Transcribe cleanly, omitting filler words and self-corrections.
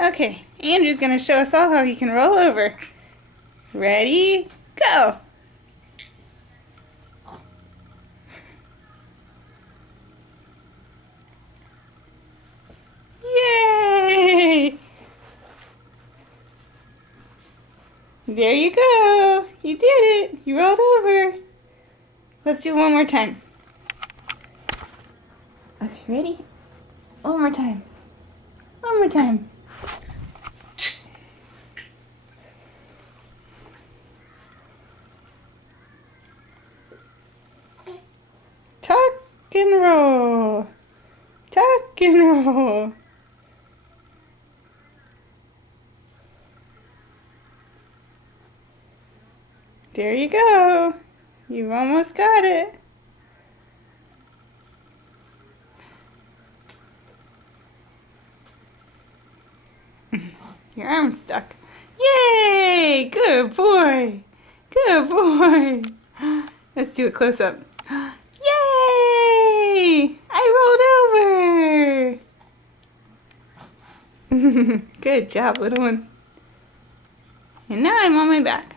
Okay, Andrew's going to show us all how he can roll over. Ready, go! Yay! There you go. You did it. You rolled over. Let's do it one more time. Okay, ready? One more time. One more time. Tuck and roll. Tuck and roll. There you go. You almost got it. Your arm's stuck. Yay! Good boy. Good boy. Let's do it close up. Yay! I rolled over. Good job, little one. And now I'm on my back.